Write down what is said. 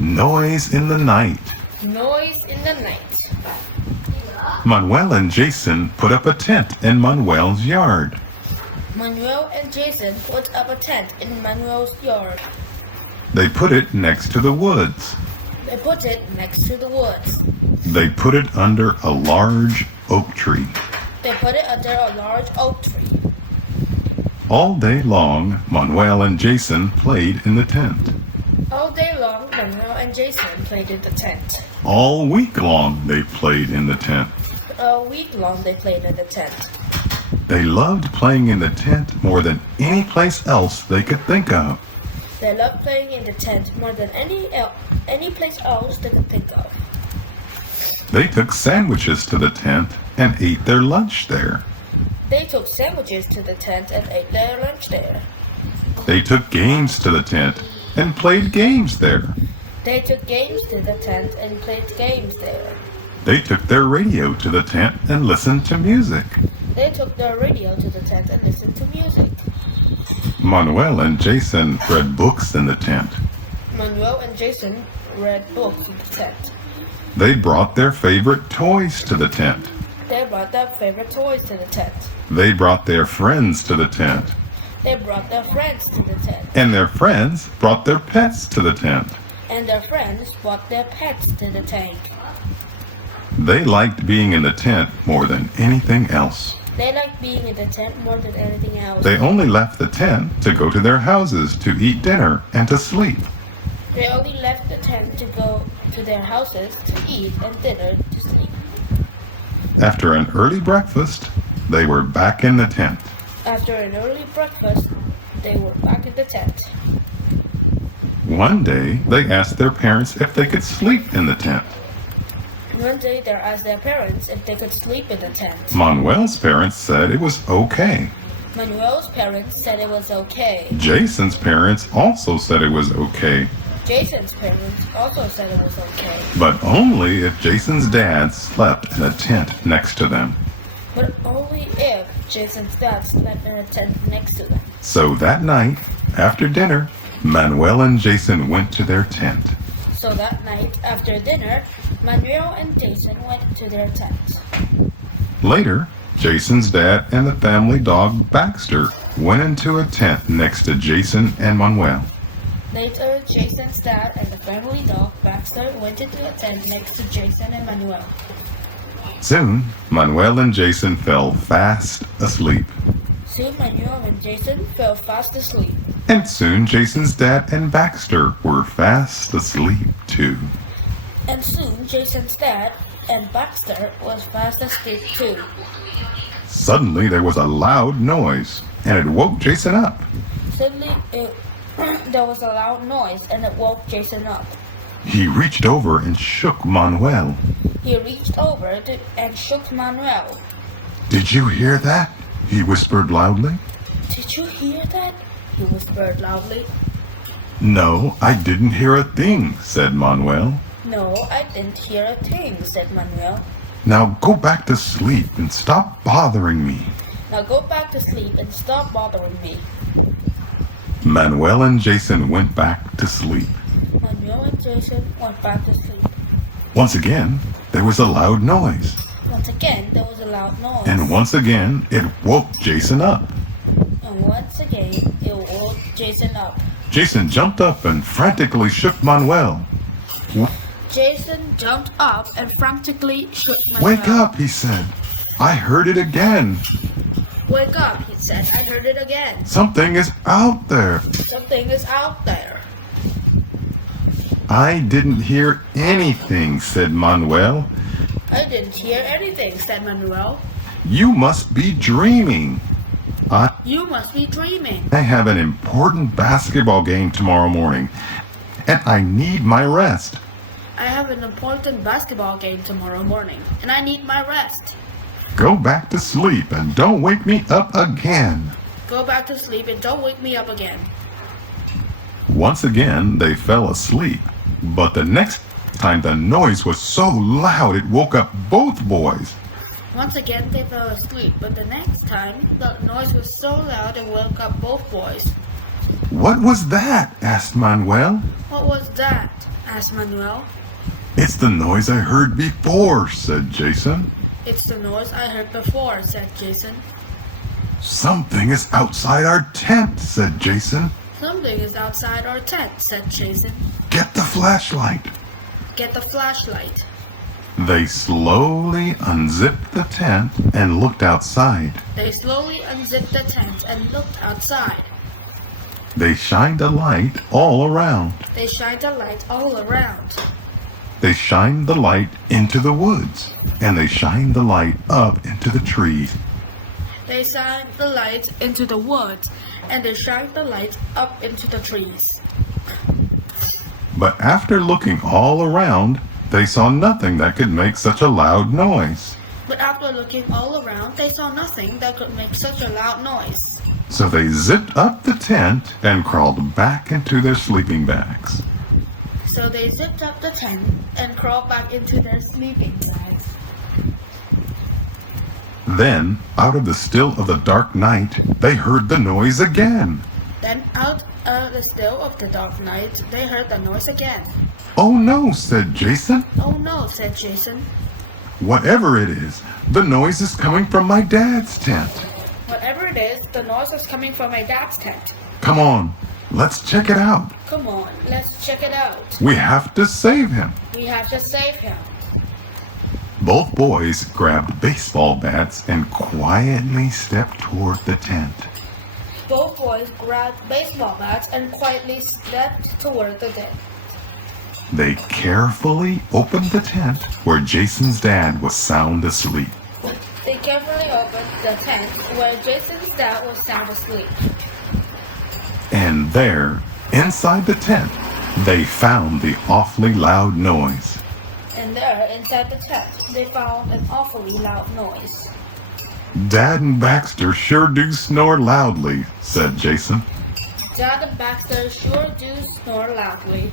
Noise in the night. Noise in the night. Manuel and Jason put up a tent in Manuel's yard. Manuel and Jason put up a tent in Manuel's yard. They put it next to the woods. They put it next to the woods. They put it under a large oak tree. They put it under a large oak tree. All day long, Manuel and Jason played in the tent. All day long, Manuel and Jason played in the tent. All week long, they played in the tent. All week long, they played in the tent. They loved playing in the tent more than any place else they could think of. They loved playing in the tent more than any place else they could think of. They took sandwiches to the tent and ate their lunch there. They took sandwiches to the tent and ate their lunch there. They took games to the tent and played games there. They took games to the tent and played games there. They took their radio to the tent and listened to music. They took their radio to the tent and listened to music. Manuel and Jason read books in the tent. Manuel and Jason read books in the tent. They brought their favorite toys to the tent. They brought their favorite toys to the tent. They brought their friends to the tent. They brought their friends to the tent. And their friends brought their pets to the tent. And their friends brought their pets to the tent. They liked being in the tent more than anything else. They liked being in the tent more than anything else. They only left the tent to go to their houses to eat dinner and to sleep. They only left the tent to go to their houses to eat and dinner to sleep. After an early breakfast, they were back in the tent. After an early breakfast, they were back in the tent. One day, they asked their parents if they could sleep in the tent. One day they asked their parents if they could sleep in the tent. Manuel's parents said it was okay. Manuel's parents said it was okay. Jason's parents also said it was okay, Jason's parents also said it was okay. but only if Jason's dad slept in a tent next to them. But only if Jason's dad slept in a tent next to them. So that night, after dinner, Manuel and Jason went to their tent. So that night, after dinner, Manuel and Jason went to their tent. Later, Jason's dad and the family dog Baxter went into a tent next to Jason and Manuel. Later, Jason's dad and the family dog Baxter went into a tent next to Jason and Manuel. Soon, Manuel and Jason fell fast asleep. Soon Manuel and Jason fell fast asleep. And soon Jason's dad and Baxter were fast asleep too. And soon Jason's dad and Baxter was fast asleep too. Suddenly there was a loud noise, and it woke Jason up. Suddenly there was a loud noise and it woke Jason up. He reached over and shook Manuel. He reached over and shook Manuel. "Did you hear that?" he whispered loudly. Did you hear that? He whispered loudly. "No, I didn't hear a thing," said Manuel. No, I didn't hear a thing, said Manuel. "Now go back to sleep and stop bothering me." Now go back to sleep and stop bothering me. Manuel and Jason went back to sleep. Manuel and Jason went back to sleep. Once again, there was a loud noise. Once again, there was a loud noise. And once again, it woke Jason up. And once again, it woke Jason up. Jason jumped up and frantically shook Manuel. Jason jumped up and frantically shook Manuel. "Wake up," he said. "I heard it again. Wake up, he said. I heard it again. Something is out there." Something is out there. "I didn't hear anything," said Manuel. I didn't hear anything, said Manuel. "You must be dreaming. You must be dreaming. I have an important basketball game tomorrow morning, and I need my rest." I have an important basketball game tomorrow morning, and I need my rest. "Go back to sleep and don't wake me up again." Go back to sleep and don't wake me up again. Once again, they fell asleep, but the next time the noise was so loud it woke up both boys. Once again, they fell asleep, but the next time, the noise was so loud it woke up both boys. "What was that?" asked Manuel. What was that? asked Manuel. It's the noise I heard before, said Jason. It's the noise I heard before, said Jason. Something is outside our tent, said Jason. Something is outside our tent, said Jason. Get the flashlight. Get the flashlight. They slowly unzipped the tent and looked outside. They slowly unzipped the tent and looked outside. They shined a light all around. They shined a light all around. They shined the light into the woods, and they shined the light up into the trees. They shined the light into the woods, and they shined the light up into the trees. But after looking all around, they saw nothing that could make such a loud noise. But after looking all around, they saw nothing that could make such a loud noise. So they zipped up the tent and crawled back into their sleeping bags. So they zipped up the tent and crawled back into their sleeping bags. Then, out of the still of the dark night, they heard the noise again. Then out of the still of the dark night, they heard the noise again. Oh no, said Jason. Oh no, said Jason. Whatever it is, the noise is coming from my dad's tent. Whatever it is, the noise is coming from my dad's tent. Come on, let's check it out. Come on, let's check it out. We have to save him. We have to save him. Both boys grabbed baseball bats and quietly stepped toward the tent. Both boys grabbed baseball bats and quietly stepped toward the tent. They carefully opened the tent where Jason's dad was sound asleep. They carefully opened the tent where Jason's dad was sound asleep. And there, inside the tent, they found the awfully loud noise. And there, inside the tent, they found an awfully loud noise. Dad and Baxter sure do snore loudly, said Jason. Dad and Baxter sure do snore loudly,